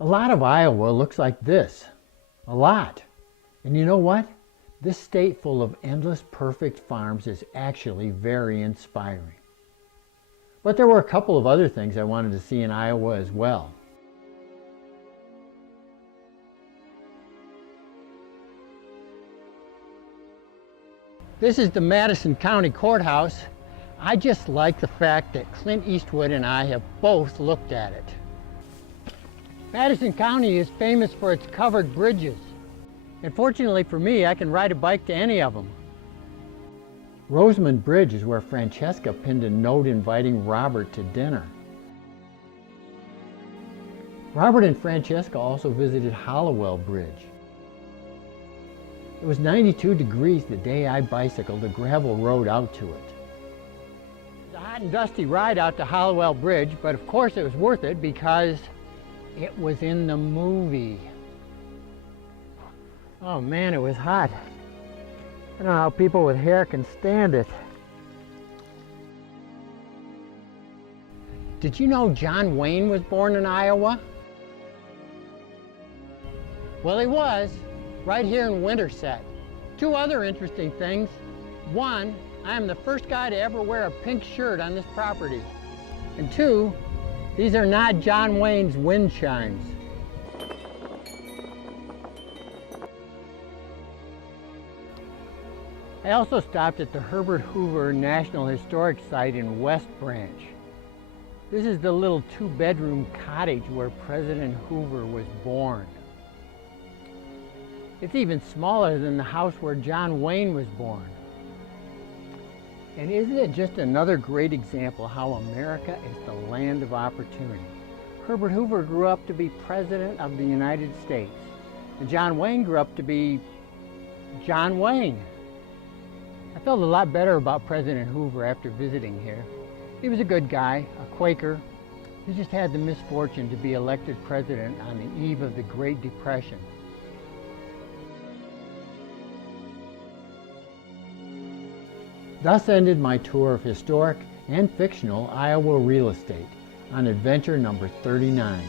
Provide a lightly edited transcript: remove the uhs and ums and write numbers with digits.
A lot of Iowa looks like this. A lot. And you know what? This state full of endless perfect farms is actually very inspiring. But there were a couple of other things I wanted to see in Iowa as well. This is the Madison County Courthouse. I just like the fact that Clint Eastwood and I have both looked at it. Madison County is famous for its covered bridges. And fortunately for me, I can ride a bike to any of them. Rosamond Bridge is where Francesca pinned a note inviting Robert to dinner. Robert and Francesca also visited Hollowell Bridge. It was 92 degrees the day I bicycled a gravel road out to it. It was a hot and dusty ride out to Hollowell Bridge, but of course it was worth it because it was in the movie. Oh man, it was hot. I don't know how people with hair can stand it. Did you know John Wayne was born in Iowa? Well, he was, right here in Winterset. Two other interesting things. One, I am the first guy to ever wear a pink shirt on this property. And two, these are not John Wayne's wind chimes. I also stopped at the Herbert Hoover National Historic Site in West Branch. This is the little two-bedroom cottage where President Hoover was born. It's even smaller than the house where John Wayne was born. And isn't it just another great example how America is the land of opportunity? Herbert Hoover grew up to be President of the United States, and John Wayne grew up to be John Wayne. I felt a lot better about President Hoover after visiting here. He was a good guy, a Quaker. He just had the misfortune to be elected president on the eve of the Great Depression. Thus ended my tour of historic and fictional Iowa real estate on adventure number 39.